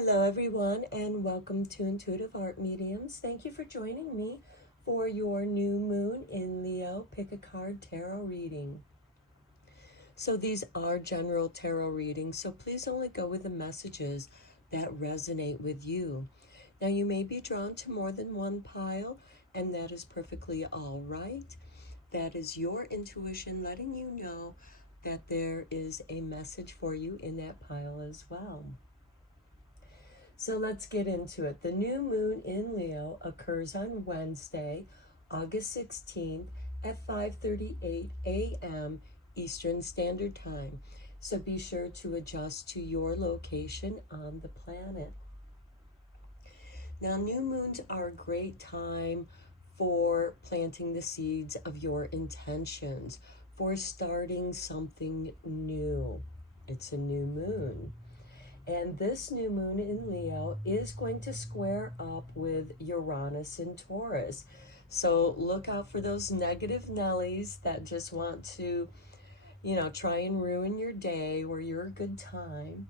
Hello everyone and welcome to Intuitive Art Mediums. Thank you for joining me for your new moon in Leo pick a card tarot reading. So these are general tarot readings, so please only go with the messages that resonate with you. Now you may be drawn to more than one pile, and that is perfectly all right. That is your intuition letting you know that there is a message for you in that pile as well. So let's get into it. The new moon in Leo occurs on Wednesday, August 16th at 5:38 a.m. Eastern Standard Time. So be sure to adjust to your location on the planet. Now, new moons are a great time for planting the seeds of your intentions, for starting something new. It's a new moon. And this new moon in Leo is going to square up with Uranus in Taurus. So look out for those negative Nellies that just want to, try and ruin your day or your good time.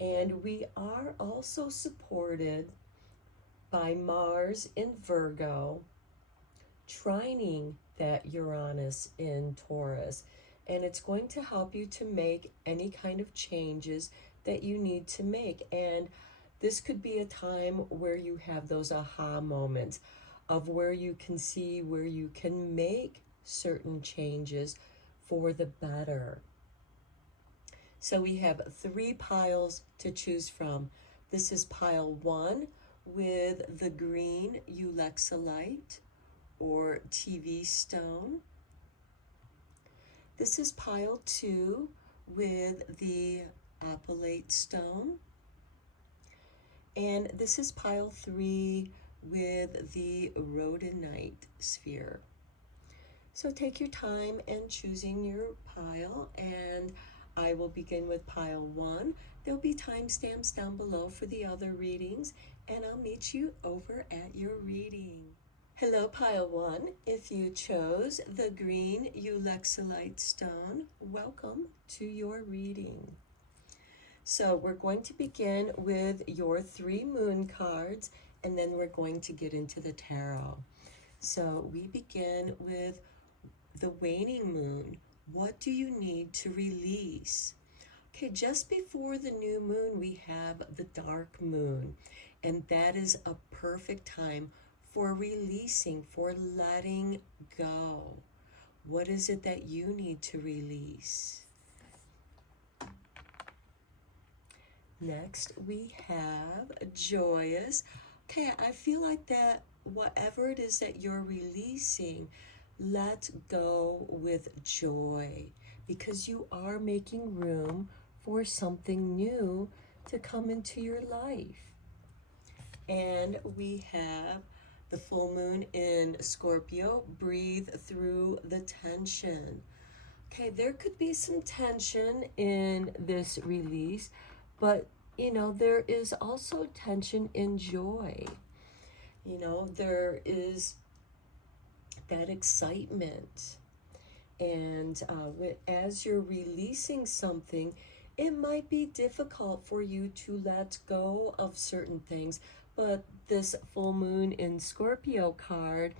And we are also supported by Mars in Virgo, trining that Uranus in Taurus. And it's going to help you to make any kind of changes that you need to make. And this could be a time where you have those aha moments of where you can see where you can make certain changes for the better. So we have 3 piles to choose from. This is pile 1 with the green ulexolite or TV stone. This is pile 2 with the apolate stone. And this is pile 3 with the rhodonite sphere. So take your time and choosing your pile, and I will begin with pile 1. There'll be timestamps down below for the other readings, and I'll meet you over at your reading. Hello, pile 1. If you chose the green ulexolite stone, welcome to your reading. So we're going to begin with your 3 moon cards, and then we're going to get into the tarot. So we begin with the waning moon. What do you need to release? Okay, just before the new moon, we have the dark moon, and that is a perfect time for releasing, for letting go. What is it that you need to release? Next, we have joyous. Okay, I feel like that whatever it is that you're releasing, let go with joy, because you are making room for something new to come into your life. And we have the full moon in Scorpio. Breathe through the tension. Okay, there could be some tension in this release, but there is also tension in joy. There is that excitement. And as you're releasing something, it might be difficult for you to let go of certain things, but this full moon in Scorpio card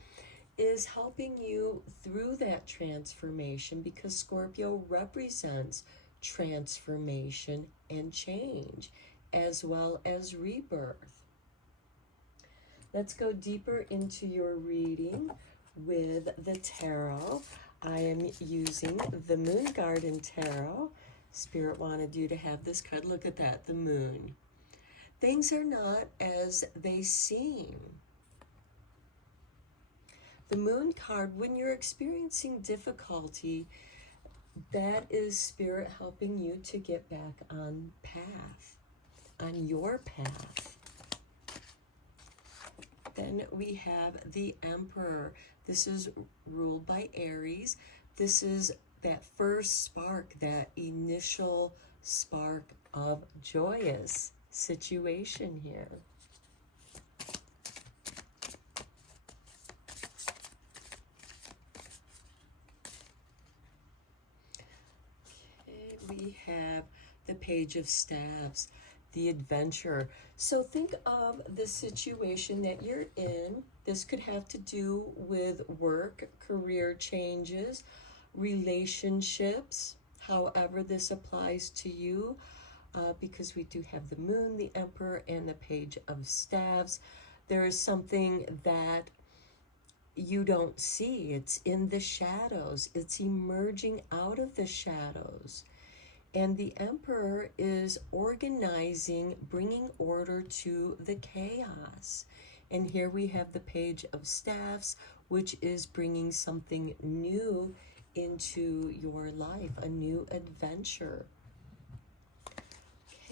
is helping you through that transformation, because Scorpio represents transformation and change, as well as rebirth. Let's go deeper into your reading with the tarot. I am using the Moon Garden Tarot. Spirit wanted you to have this card. Look at that, the moon. Things are not as they seem. The moon card, when you're experiencing difficulty, that is Spirit helping you to get back on path, on your path. Then we have the Emperor. This is ruled by Aries. This is that first spark, that initial spark of joyous situation here. Okay, we have the Page of Staves. the adventurer. So think of the situation that you're in. This could have to do with work, career changes, relationships, however this applies to you, because we do have the moon, the emperor, and the page of staves. There is something that you don't see. It's in the shadows. It's emerging out of the shadows. And the emperor is organizing, bringing order to the chaos. And here we have the page of staffs, which is bringing something new into your life, a new adventure.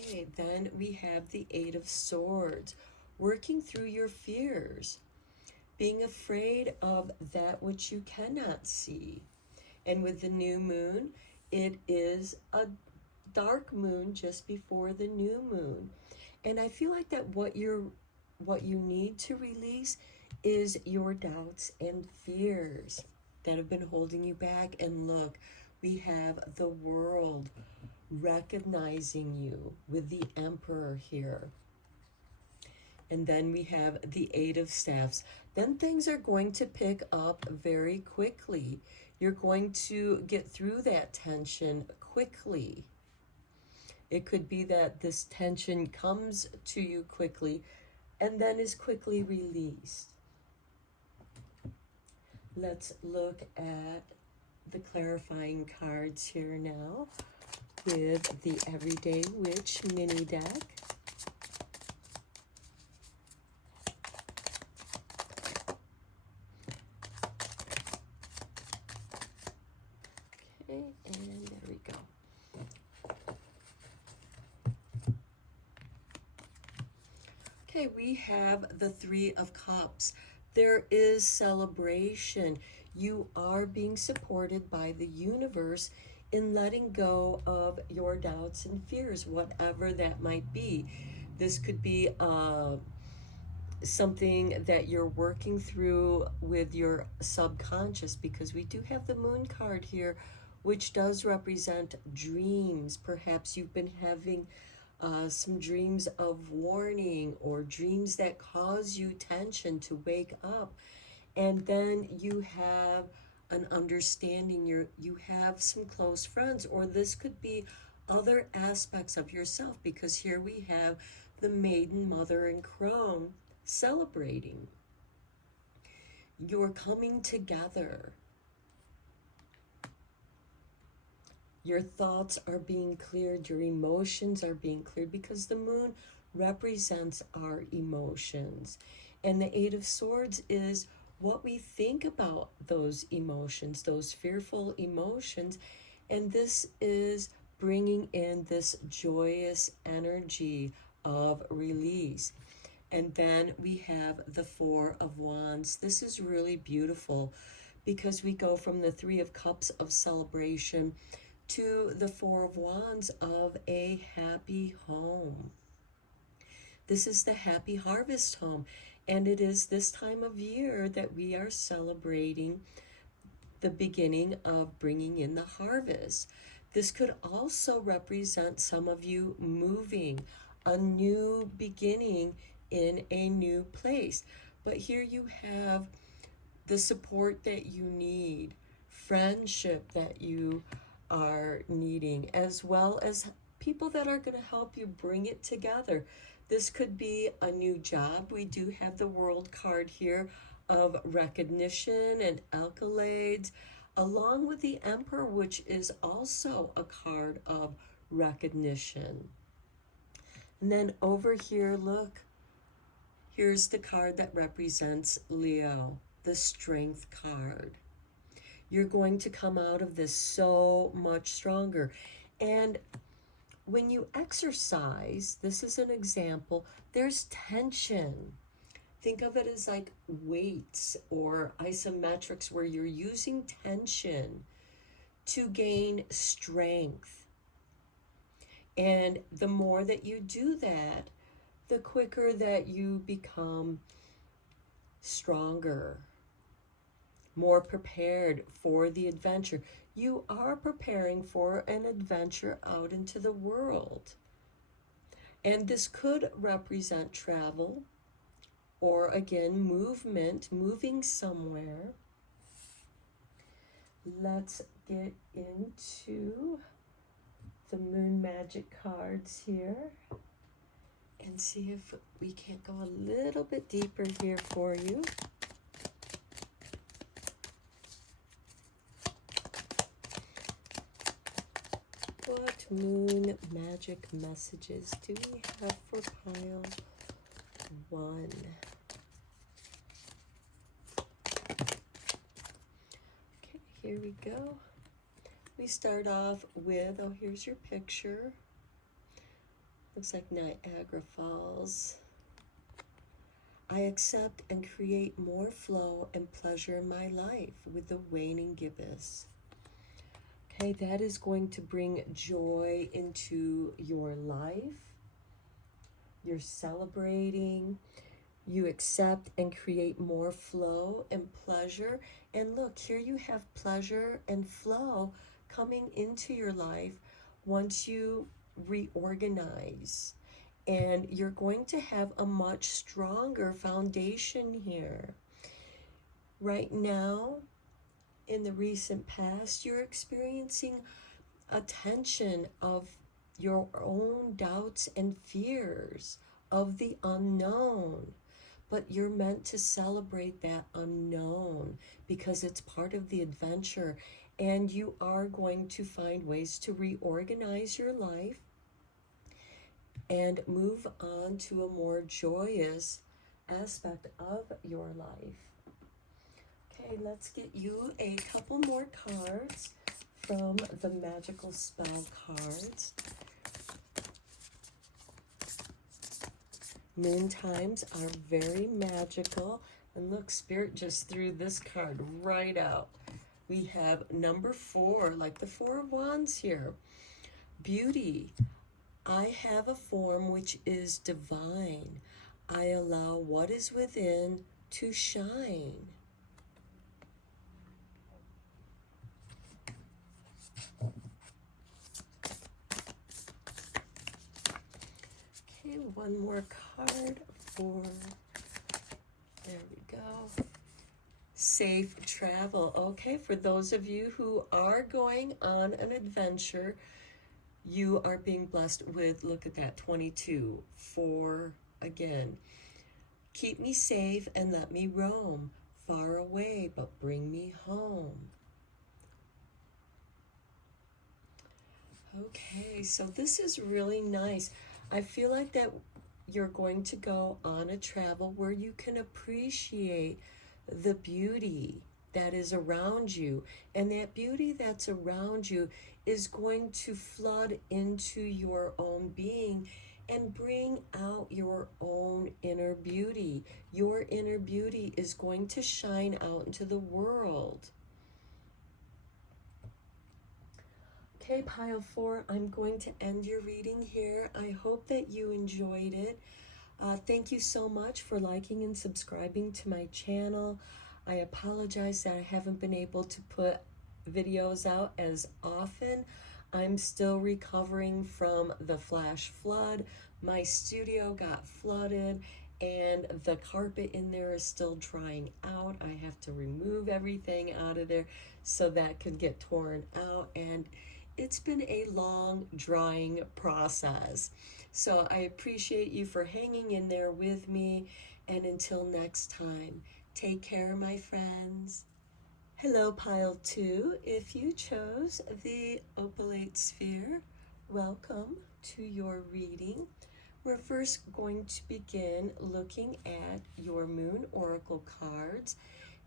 Okay, then we have the Eight of Swords, working through your fears, being afraid of that which you cannot see. And with the new moon, it is a dark moon just before the new moon. And I feel like that what you need to release is your doubts and fears that have been holding you back. And look, we have the world recognizing you with the emperor here. And then we have the Eight of Staffs. Then things are going to pick up very quickly. You're going to get through that tension quickly. It could be that this tension comes to you quickly and then is quickly released. Let's look at the clarifying cards here now with the Everyday Witch mini deck. Okay, and there we go. Okay, we have the Three of Cups. There is celebration. You are being supported by the universe in letting go of your doubts and fears, whatever that might be. This could be something that you're working through with your subconscious, because we do have the Moon card here, which does represent dreams. Perhaps you've been having some dreams of warning, or dreams that cause you tension to wake up, and then you have an understanding, you have some close friends, or this could be other aspects of yourself, because here we have the Maiden, Mother, and Crone celebrating. You're coming together. Your thoughts are being cleared, your emotions are being cleared, because the moon represents our emotions. And the Eight of Swords is what we think about those emotions, those fearful emotions. And this is bringing in this joyous energy of release. And then we have the Four of Wands. This is really beautiful, because we go from the Three of Cups of celebration to the Four of Wands of a happy home. This is the happy harvest home, and it is this time of year that we are celebrating the beginning of bringing in the harvest. This could also represent some of you moving, a new beginning in a new place. But here you have the support that you need, friendship that you are needing, as well as people that are going to help you bring it together. This could be a new job. We do have the World card here of recognition and accolades, along with the Emperor, which is also a card of recognition. And then over here, look, here's the card that represents Leo, the Strength card. You're going to come out of this so much stronger. And when you exercise, this is an example, there's tension. Think of it as like weights or isometrics, where you're using tension to gain strength. And the more that you do that, the quicker that you become stronger, more prepared for the adventure. You are preparing for an adventure out into the world. And this could represent travel or, again, movement, moving somewhere. Let's get into the Moon Magic cards here and see if we can't go a little bit deeper here for you. What Moon Magic messages do we have for pile 1? Okay, here we go. We start off with, oh, here's your picture. Looks like Niagara Falls. I accept and create more flow and pleasure in my life with the waning gibbous. Okay, that is going to bring joy into your life. You're celebrating. You accept and create more flow and pleasure. And look, here you have pleasure and flow coming into your life once you reorganize. And you're going to have a much stronger foundation here. Right now, in the recent past, you're experiencing a tension of your own doubts and fears of the unknown. But you're meant to celebrate that unknown because it's part of the adventure. And you are going to find ways to reorganize your life and move on to a more joyous aspect of your life. Okay, let's get you a couple more cards from the Magical Spell cards. Moon times are very magical. And look, Spirit just threw this card right out. We have number 4, like the 4 of Wands here. Beauty. I have a form which is divine. I allow what is within to shine. Okay, one more card for, there we go. Safe travel. Okay, for those of you who are going on an adventure, you are being blessed with, look at that, 22. 4 again. Keep me safe and let me roam far away, but bring me home. Okay, so this is really nice. I feel like that you're going to go on a travel where you can appreciate the beauty that is around you. And that beauty that's around you is going to flood into your own being and bring out your own inner beauty. Your inner beauty is going to shine out into the world. Okay, pile 4, I'm going to end your reading here. I hope that you enjoyed it. Thank you so much for liking and subscribing to my channel. I apologize that I haven't been able to put videos out as often. I'm still recovering from the flash flood. My studio got flooded and the carpet in there is still drying out. I have to remove everything out of there so that could get torn out, and it's been a long drying process. So I appreciate you for hanging in there with me, and until next time, take care, my friends. Hello, pile 2. If you chose the opalite sphere, welcome to your reading. We're first going to begin looking at your moon oracle cards,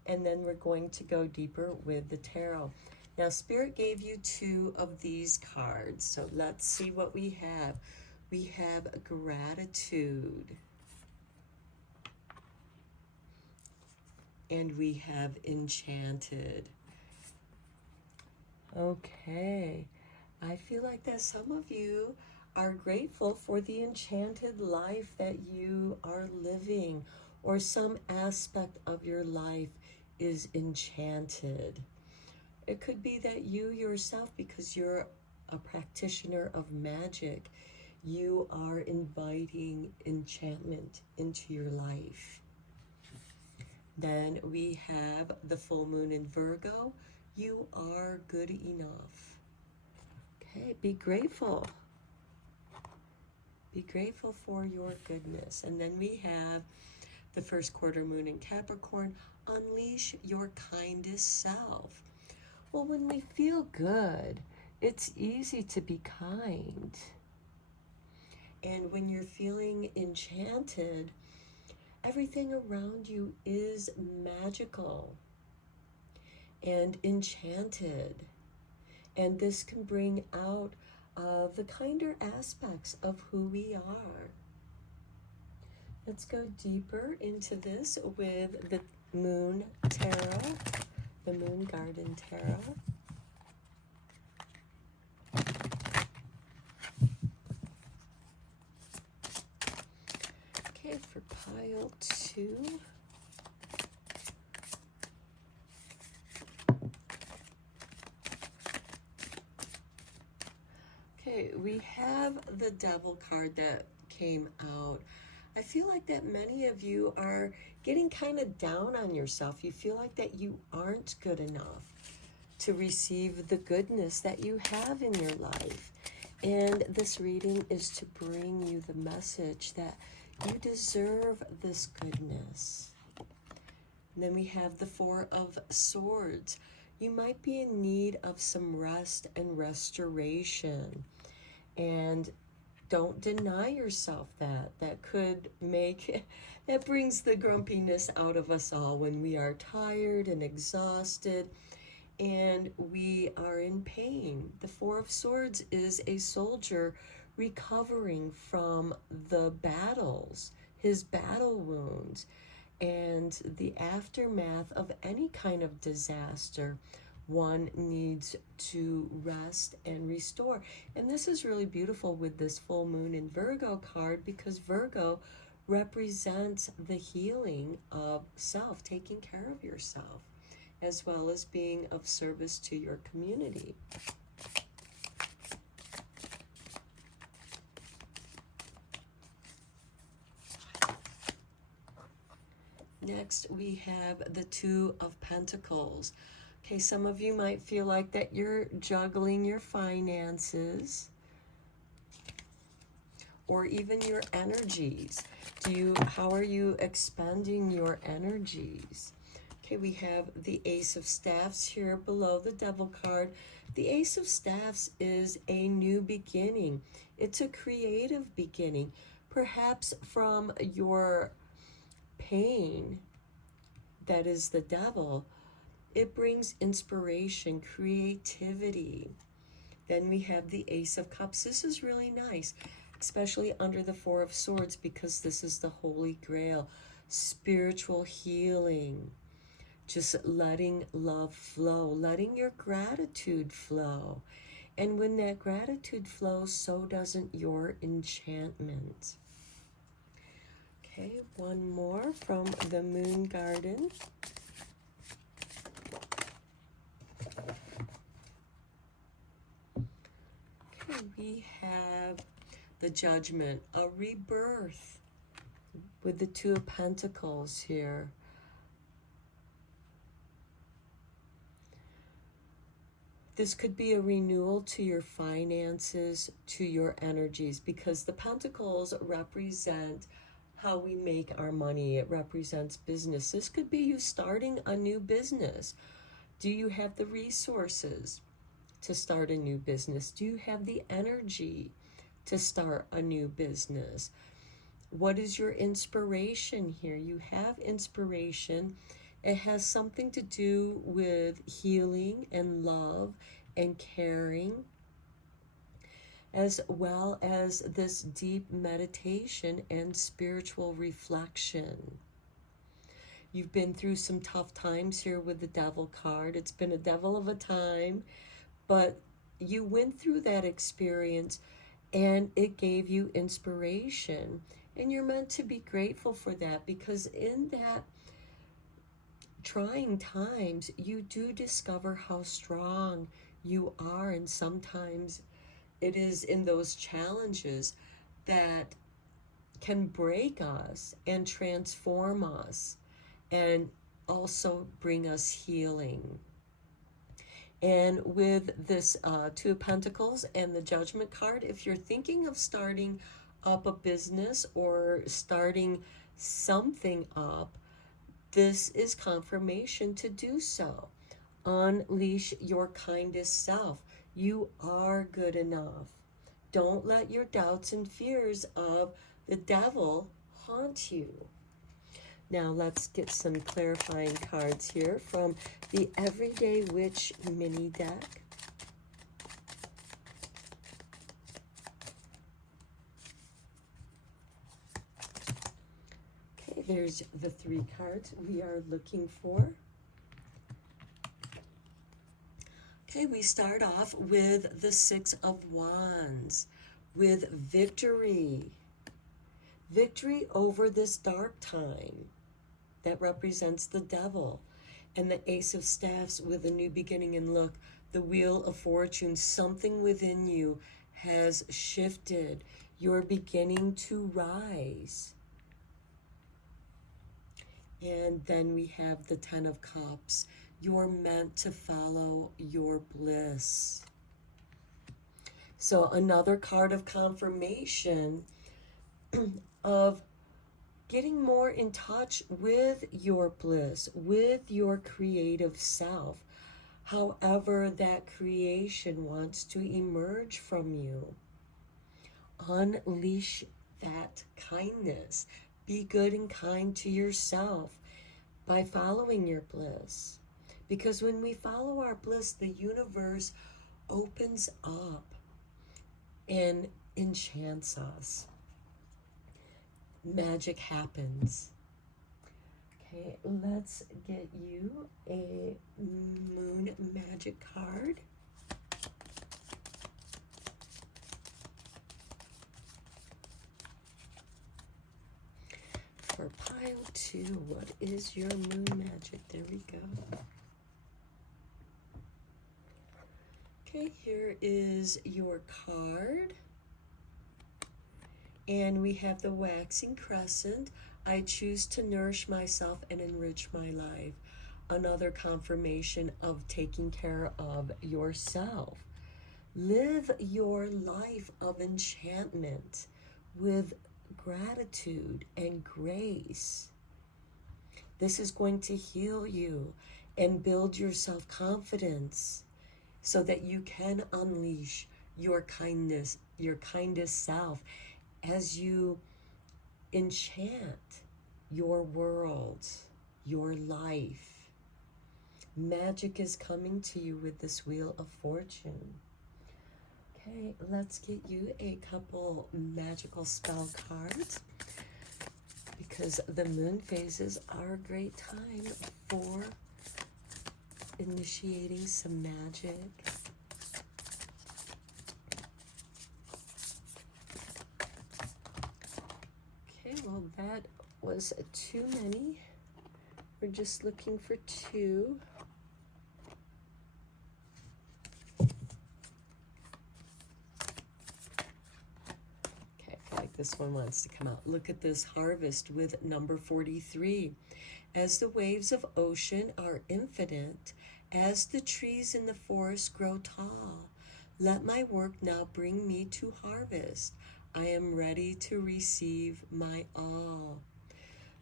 and then we're going to go deeper with the tarot. Now, Spirit gave you 2 of these cards, so let's see what we have. We have gratitude. And we have enchanted. Okay, I feel like that some of you are grateful for the enchanted life that you are living, or some aspect of your life is enchanted. It could be that you yourself, because you're a practitioner of magic, You are inviting enchantment into your life. Then we have the full moon in Virgo. You are good enough. Okay, be grateful. Be grateful for your goodness. And then we have the first quarter moon in Capricorn. Unleash your kindest self. Well, when we feel good, it's easy to be kind. And when you're feeling enchanted, everything around you is magical and enchanted. And this can bring out the kinder aspects of who we are. Let's go deeper into this with the Moon Tarot, the Moon Garden Tarot. Okay, for pile 2. Okay, we have the Devil card that came out. I feel like that many of you are getting kind of down on yourself. You feel like that you aren't good enough to receive the goodness that you have in your life. And this reading is to bring you the message that you deserve this goodness. And then we have the Four of Swords. You might be in need of some rest and restoration. And don't deny yourself that. That could make, that brings the grumpiness out of us all when we are tired and exhausted and we are in pain. The Four of Swords is a soldier recovering from the battles, his battle wounds, and the aftermath of any kind of disaster. One needs to rest and restore. And this is really beautiful with this full moon in Virgo card, because Virgo represents the healing of self, taking care of yourself, as well as being of service to your community. Next, we have the Two of Pentacles. Okay, some of you might feel like that you're juggling your finances or even your energies. How are you expending your energies? Okay, we have the Ace of Staffs here below the Devil card. The Ace of Staffs is a new beginning. It's a creative beginning, perhaps from your pain, that is the devil. It brings inspiration, creativity. Then we have the Ace of Cups. This is really nice, especially under the Four of Swords, because this is the Holy Grail, spiritual healing, just letting love flow, letting your gratitude flow. And when that gratitude flows, so doesn't your enchantment. Okay, one more from the Moon Garden. Okay, we have the Judgment, a rebirth, with the Two of Pentacles here. This could be a renewal to your finances, to your energies, because the Pentacles represent how we make our money. It represents business. This could be you starting a new business. Do you have the resources to start a new business? Do you have the energy to start a new business? What is your inspiration here? You have inspiration. It has something to do with healing and love and caring, as well as this deep meditation and spiritual reflection. You've been through some tough times here with the Devil card. It's been a devil of a time, but you went through that experience and it gave you inspiration. And you're meant to be grateful for that, because in that trying times, you do discover how strong you are. And sometimes it is in those challenges that can break us and transform us and also bring us healing. And with this Two of Pentacles and the Judgment card, if you're thinking of starting up a business or starting something up, this is confirmation to do so. Unleash your kindest self. You are good enough. Don't let your doubts and fears of the devil haunt you. Now let's get some clarifying cards here from the Everyday Witch mini deck. Okay, there's the 3 cards we are looking for. Okay, we start off with the 6 of Wands, with victory. Victory over this dark time that represents the devil. And the Ace of Staffs with a new beginning. And look, the Wheel of Fortune, something within you has shifted. You're beginning to rise. And then we have the 10 of Cups. You're meant to follow your bliss. So another card of confirmation of getting more in touch with your bliss, with your creative self, however that creation wants to emerge from you. Unleash that kindness. Be good and kind to yourself by following your bliss. Because when we follow our bliss, the universe opens up and enchants us. Magic happens. Okay, let's get you a Moon Magic card. For pile 2, what is your Moon Magic? There we go. Okay, here is your card. And we have the Waxing Crescent. I choose to nourish myself and enrich my life. Another confirmation of taking care of yourself. Live your life of enchantment with gratitude and grace. This is going to heal you and build your self-confidence so that you can unleash your kindness, your kindest self, as you enchant your world, your life. Magic is coming to you with this Wheel of Fortune. Okay, let's get you a couple magical spell cards, because the moon phases are a great time for initiating some magic. Well, that was too many. We're just looking for 2. Okay, I feel like this one wants to come out. Look at this harvest with number 43. As the waves of ocean are infinite, as the trees in the forest grow tall, let my work now bring me to harvest. I am ready to receive my all.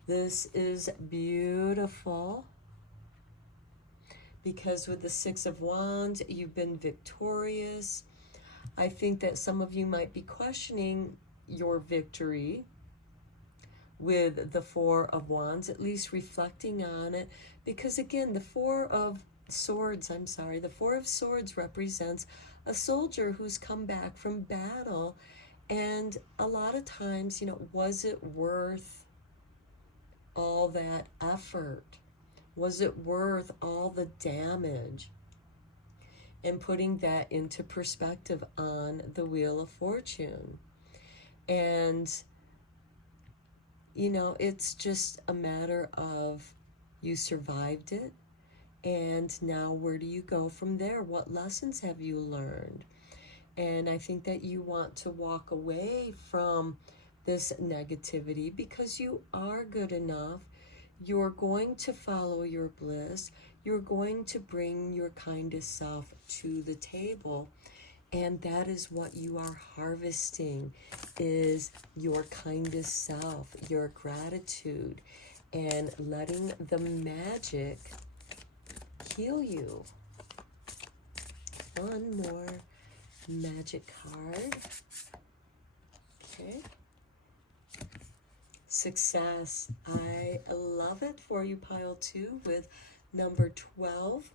This is beautiful, because with the 6 of Wands, you've been victorious. I think that some of you might be questioning your victory with the 4 of Wands, at least reflecting on it, because again, the 4 of Swords represents a soldier who's come back from battle. And a lot of times, was it worth all that effort? Was it worth all the damage? And putting that into perspective on the Wheel of Fortune. And, it's just a matter of you survived it. And now where do you go from there? What lessons have you learned? And I think that you want to walk away from this negativity because you are good enough. You're going to follow your bliss. You're going to bring your kindest self to the table. And that is what you are harvesting, is your kindest self, your gratitude, and letting the magic heal you. One more magic card. Okay. Success. I love it for you, pile 2, with number 12.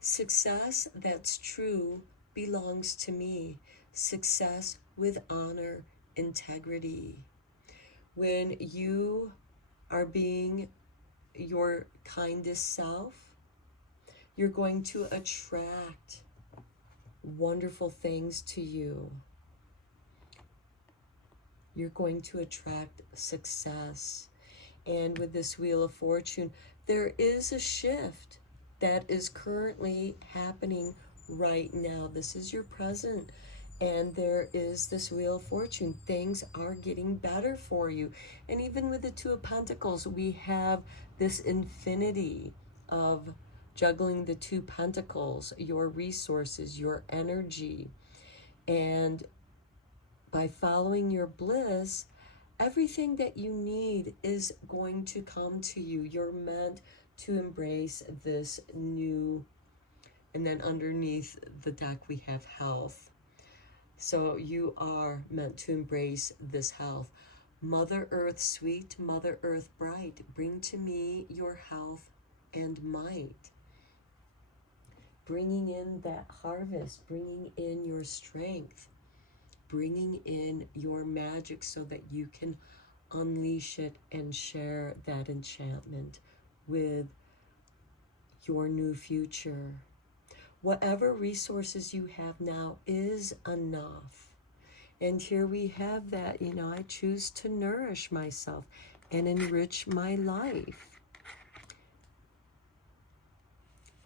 Success that's true belongs to me. Success with honor, integrity. When you are being your kindest self, you're going to attract wonderful things to you. You're going to attract success. And with this Wheel of Fortune, there is a shift that is currently happening right now. This is your present. And there is this Wheel of Fortune. Things are getting better for you. And even with the Two of Pentacles, we have this infinity of juggling the 2 pentacles, your resources, your energy. And by following your bliss, everything that you need is going to come to you. You're meant to embrace this new. And then underneath the deck, we have health. So you are meant to embrace this health. Mother Earth sweet, Mother Earth bright, bring to me your health and might. Bringing in that harvest, bringing in your strength, bringing in your magic so that you can unleash it and share that enchantment with your new future. Whatever resources you have now is enough. And here we have that, I choose to nourish myself and enrich my life.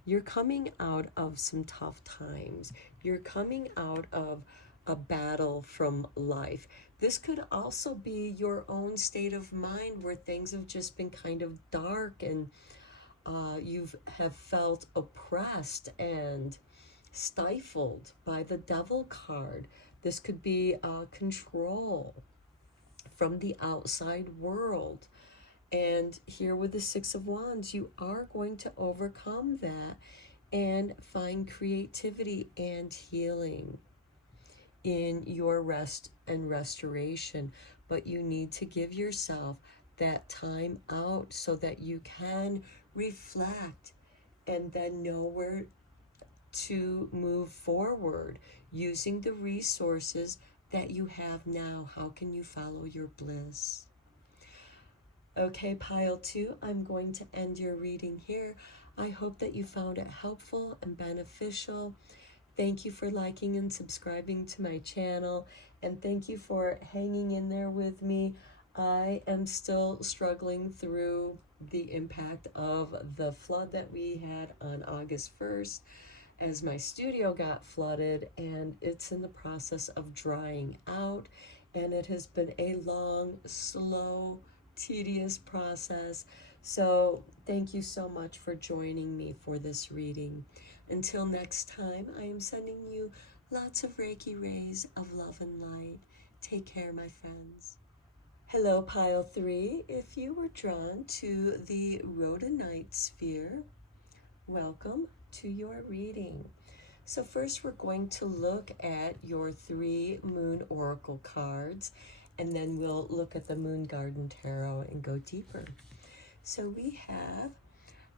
You're coming out of some tough times. You're coming out of a battle from life. This could also be your own state of mind where things have just been kind of dark and you have felt oppressed and stifled by the Devil card. This could be control from the outside world. And here with the Six of Wands, you are going to overcome that and find creativity and healing in your rest and restoration. But you need to give yourself that time out so that you can reflect and then know where to move forward using the resources that you have now. How can you follow your bliss? Okay, pile 2, I'm going to end your reading here. I hope that you found it helpful and beneficial. Thank you for liking and subscribing to my channel, and thank you for hanging in there with me. I am still struggling through the impact of the flood that we had on August 1st as my studio got flooded, and it's in the process of drying out, and it has been a long, slow, tedious process. So thank you so much for joining me for this reading. Until next time, I am sending you lots of Reiki rays of love and light. Take care, my friends. Hello, pile 3. If you were drawn to the rhodonite sphere, welcome to your reading. So first we're going to look at your 3 moon oracle cards, and then we'll look at the Moon Garden Tarot and go deeper. So we have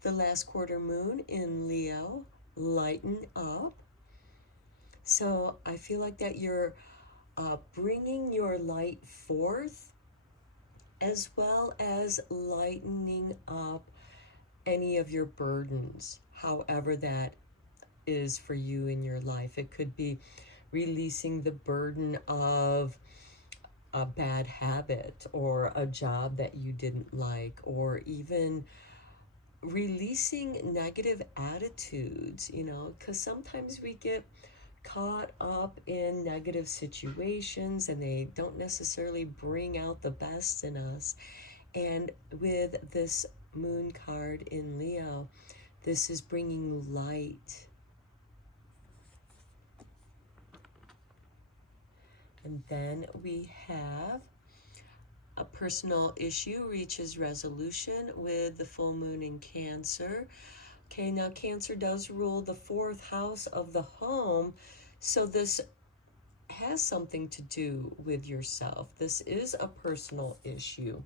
the last quarter moon in Leo, lighten up. So I feel like that you're bringing your light forth, as well as lightening up any of your burdens, however that is for you in your life. It could be releasing the burden of a bad habit or a job that you didn't like, or even releasing negative attitudes, because sometimes we get caught up in negative situations, and they don't necessarily bring out the best in us. And with this moon card in Leo, this is bringing light. And then we have a personal issue reaches resolution with the full moon in Cancer. Okay, now Cancer does rule the 4th house of the home, so this has something to do with yourself. This is a personal issue.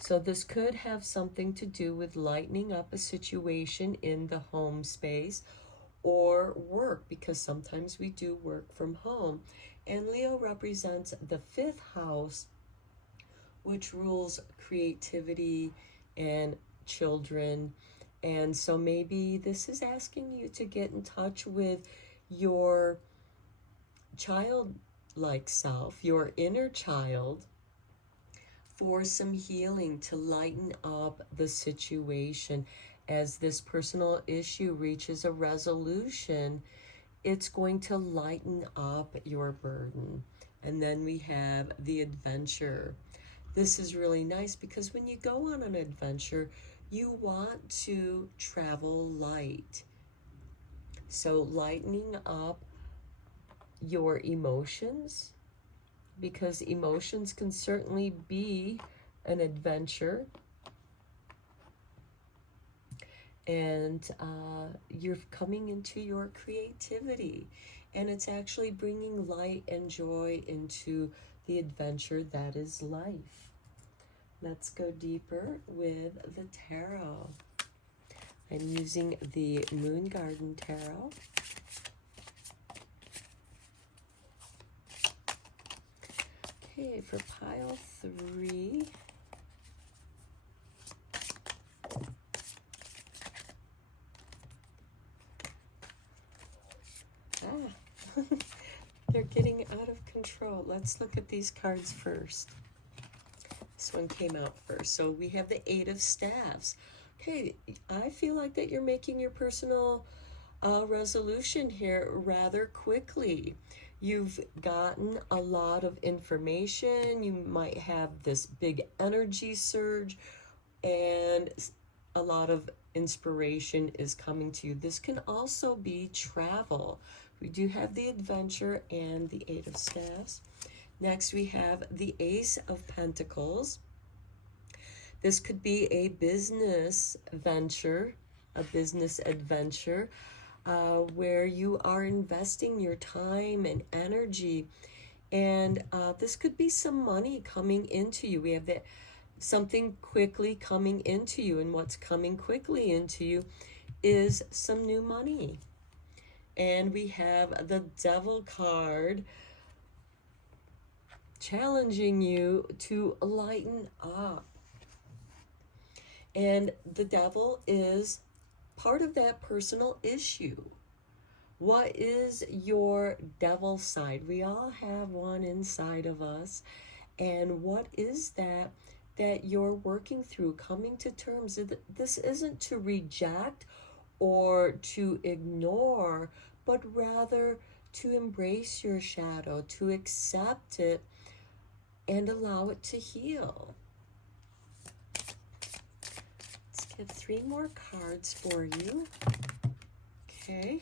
So this could have something to do with lightening up a situation in the home space or work, because sometimes we do work from home. And Leo represents the 5th house, which rules creativity and children. And so maybe this is asking you to get in touch with your childlike self, your inner child, for some healing to lighten up the situation. As this personal issue reaches a resolution, it's going to lighten up your burden. And then we have the adventure. This is really nice because when you go on an adventure, you want to travel light. So lightening up your emotions, because emotions can certainly be an adventure. And you're coming into your creativity, and it's actually bringing light and joy into the adventure that is life. Let's go deeper with the tarot. I'm using the Moon Garden Tarot. Okay, for pile 3. They're getting out of control. Let's look at these cards first. This one came out first. So we have the 8 of Staffs. Okay, I feel like that you're making your personal resolution here rather quickly. You've gotten a lot of information. You might have this big energy surge, and a lot of inspiration is coming to you. This can also be travel. We do have the adventure and the 8 of Staffs. Next, we have the Ace of Pentacles. This could be a business venture, a business adventure, where you are investing your time and energy. And this could be some money coming into you. We have that something quickly coming into you. And what's coming quickly into you is some new money. And we have the Devil card challenging you to lighten up. And the Devil is part of that personal issue. What is your devil side? We all have one inside of us. And what is that you're working through, coming to terms? This isn't to reject or to ignore, but rather to embrace your shadow, to accept it and allow it to heal. Let's get 3 more cards for you. Okay.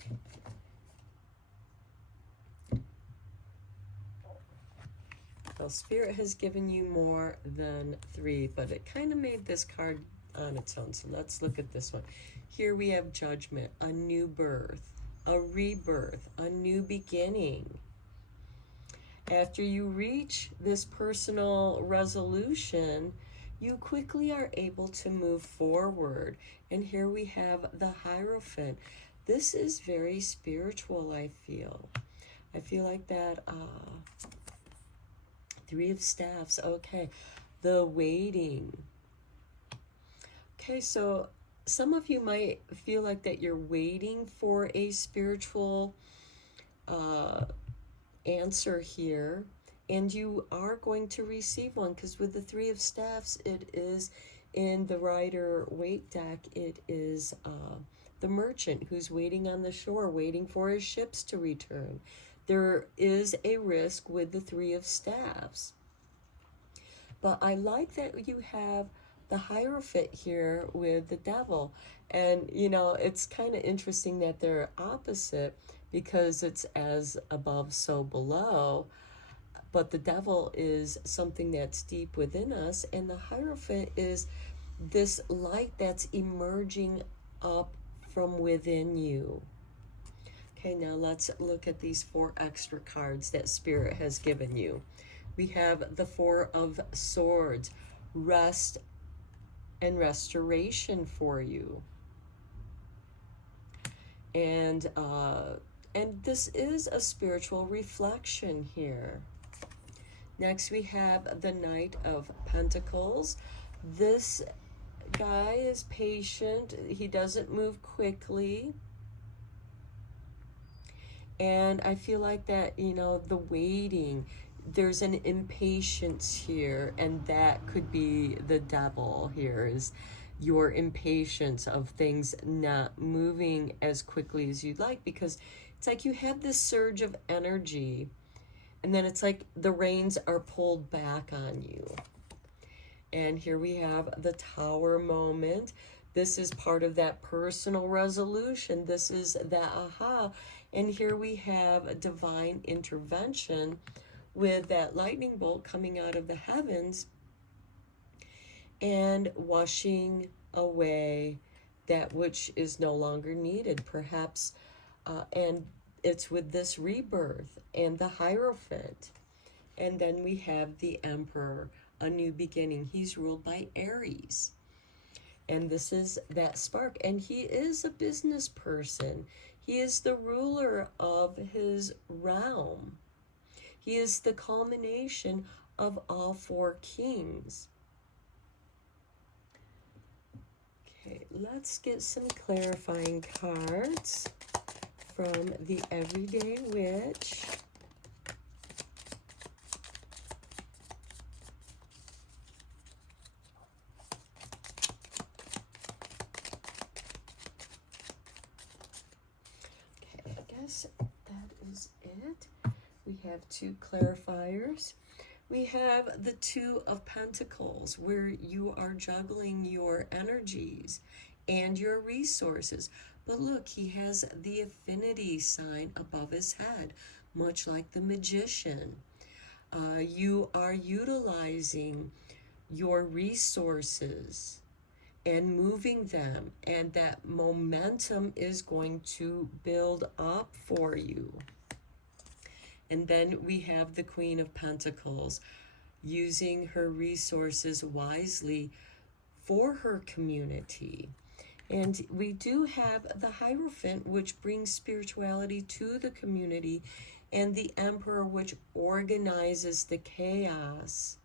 Well, Spirit has given you more than 3, but it kind of made this card on its own. So let's look at this one. Here we have Judgment, a new birth, a rebirth, a new beginning. After you reach this personal resolution, you quickly are able to move forward. And here we have the Hierophant. This is very spiritual, I feel. I feel like that 3 of Staffs. Okay, the waiting. Okay, so some of you might feel like that you're waiting for a spiritual answer here, and you are going to receive one, because with the 3 of Staffs, it is in the Rider-Waite deck, it is the merchant who's waiting on the shore, waiting for his ships to return. there is a risk with the Three of Staves. But I like that you have the Hierophant here with the Devil. And, you know, it's kind of interesting that they're opposite because it's as above, so below. But the Devil is something that's deep within us, and the Hierophant is this light that's emerging up from within you. Okay, now let's look at these 4 extra cards that Spirit has given you. We have the 4 of Swords, rest and restoration for you. And this is a spiritual reflection here. Next we have the Knight of Pentacles. This guy is patient. He doesn't move quickly. And I feel like that, you know, the waiting, there's an impatience here, and that could be the Devil here, is your impatience of things not moving as quickly as you'd like, because it's like you have this surge of energy, and then it's like the reins are pulled back on you. And here we have the Tower moment. This is part of that personal resolution. This is that aha. And here we have a divine intervention with that lightning bolt coming out of the heavens and washing away that which is no longer needed, perhaps. And it's with this rebirth and the Hierophant. And then we have the Emperor, a new beginning. He's ruled by Aries. And this is that spark. And he is a business person. He is the ruler of his realm. He is the culmination of all 4 kings. Okay, let's get some clarifying cards from the Everyday Witch. That is it. We have 2 clarifiers. We have the 2 of Pentacles, where you are juggling your energies and your resources. But look, he has the affinity sign above his head, much like the Magician. You are utilizing your resources and moving them, and that momentum is going to build up for you. And then we have the Queen of Pentacles, using her resources wisely for her community. And we do have the Hierophant, which brings spirituality to the community, and the Emperor, which organizes the chaos.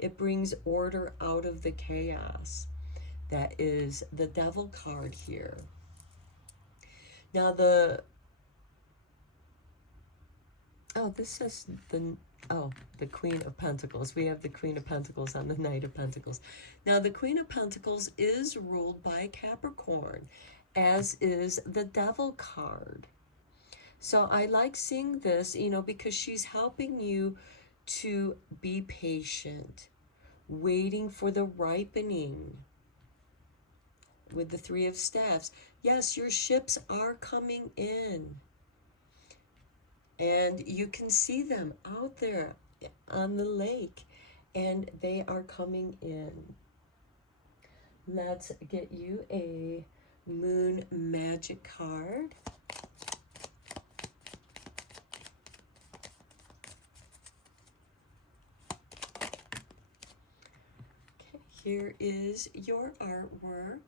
It brings order out of the chaos. That is the Devil card here. Now this says the Queen of Pentacles. We have the Queen of Pentacles on the Knight of Pentacles. Now the Queen of Pentacles is ruled by Capricorn, as is the Devil card. So I like seeing this, you know, because she's helping you to be patient, waiting for the ripening. With the 3 of Staves, yes, your ships are coming in. And you can see them out there on the lake, and they are coming in. Let's get you a Moon Magic card. Okay, here is your artwork.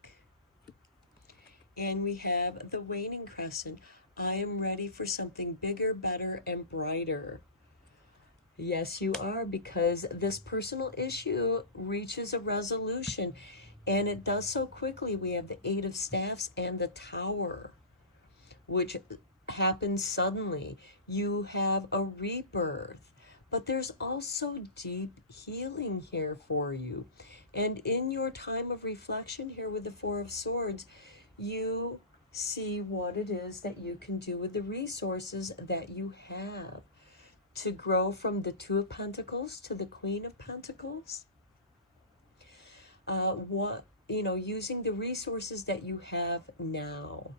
And we have the Waning Crescent. I am ready for something bigger, better, and brighter. Yes, you are, because this personal issue reaches a resolution, and it does so quickly. We have the 8 of Staffs and the Tower, which happens suddenly. You have a rebirth, but there's also deep healing here for you. And in your time of reflection here with the 4 of Swords, you See what it is that you can do with the resources that you have to grow from the Two of Pentacles to the Queen of Pentacles. Using the resources that you have now,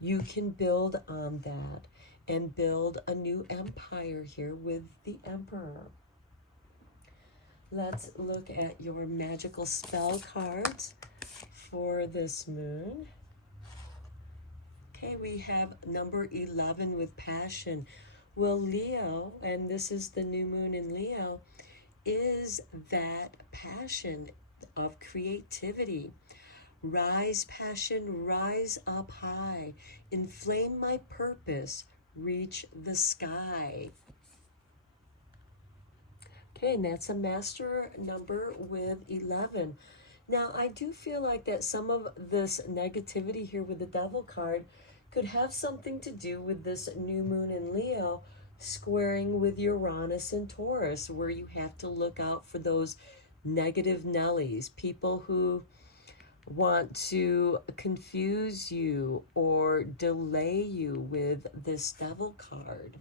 you can build on that and build a new empire here with the Emperor. Let's look at your magical spell cards for this moon. Okay, we have number 11 with passion. Well, Leo, and this is the new moon in Leo, is that passion of creativity. Rise, passion, rise up high. Inflame my purpose, reach the sky. Okay, and that's a master number with 11. Now, I do feel like that some of this negativity here with the Devil card could have something to do with this new moon in Leo squaring with Uranus and Taurus, where you have to look out for those negative Nellies, people who want to confuse you or delay you with this Devil card.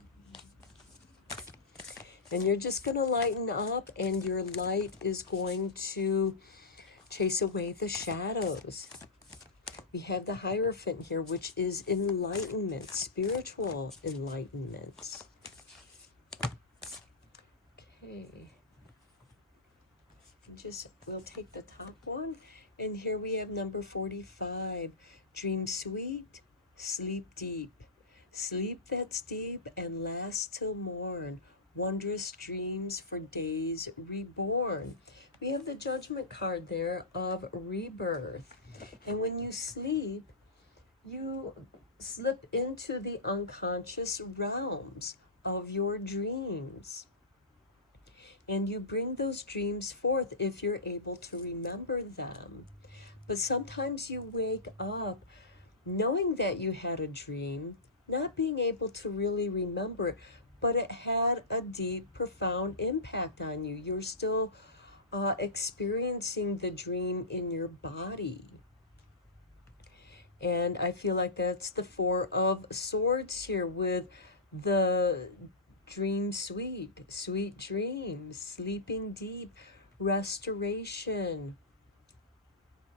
And you're just going to lighten up, and your light is going to chase away the shadows. We have the Hierophant here, which is enlightenment, spiritual enlightenment. Okay. We'll take the top one. And here we have number 45. Dream sweet, sleep deep. Sleep that's deep and lasts till morn. Wondrous dreams for days reborn. We have the Judgment card there of rebirth. And when you sleep, you slip into the unconscious realms of your dreams. And you bring those dreams forth if you're able to remember them. But sometimes you wake up knowing that you had a dream, not being able to really remember it, but it had a deep, profound impact on you. You're still experiencing the dream in your body. And I feel like that's the Four of Swords here with the dream sweet, sweet dreams, sleeping deep, restoration,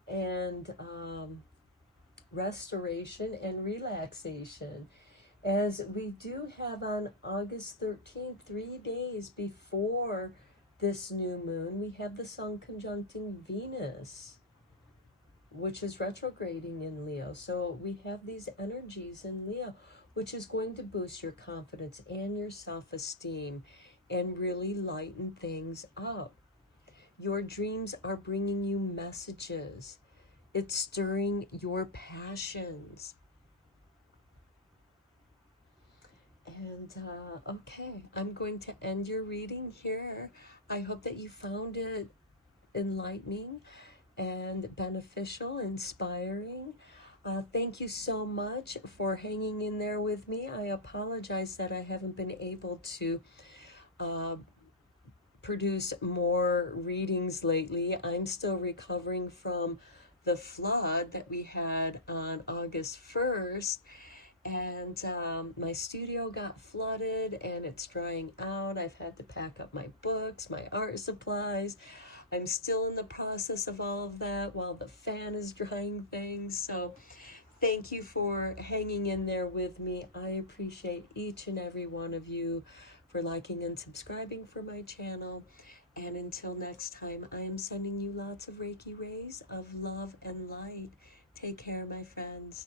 and relaxation. As we do have on August 13th, 3 days before this new moon, we have the Sun conjuncting Venus, which is retrograding in Leo. So we have these energies in Leo, which is going to boost your confidence and your self-esteem and really lighten things up. Your dreams are bringing you messages. It's stirring your passions. And okay, I'm going to end your reading here. I hope that you found it enlightening and beneficial, inspiring. Thank you so much for hanging in there with me. I apologize that I haven't been able to produce more readings lately. I'm still recovering from the flood that we had on August 1st. And my studio got flooded and it's drying out. I've had to pack up my books, my art supplies. I'm still in the process of all of that while the fan is drying things. So thank you for hanging in there with me. I appreciate each and every one of you for liking and subscribing for my channel. And until next time, I am sending you lots of Reiki rays of love and light. Take care, my friends.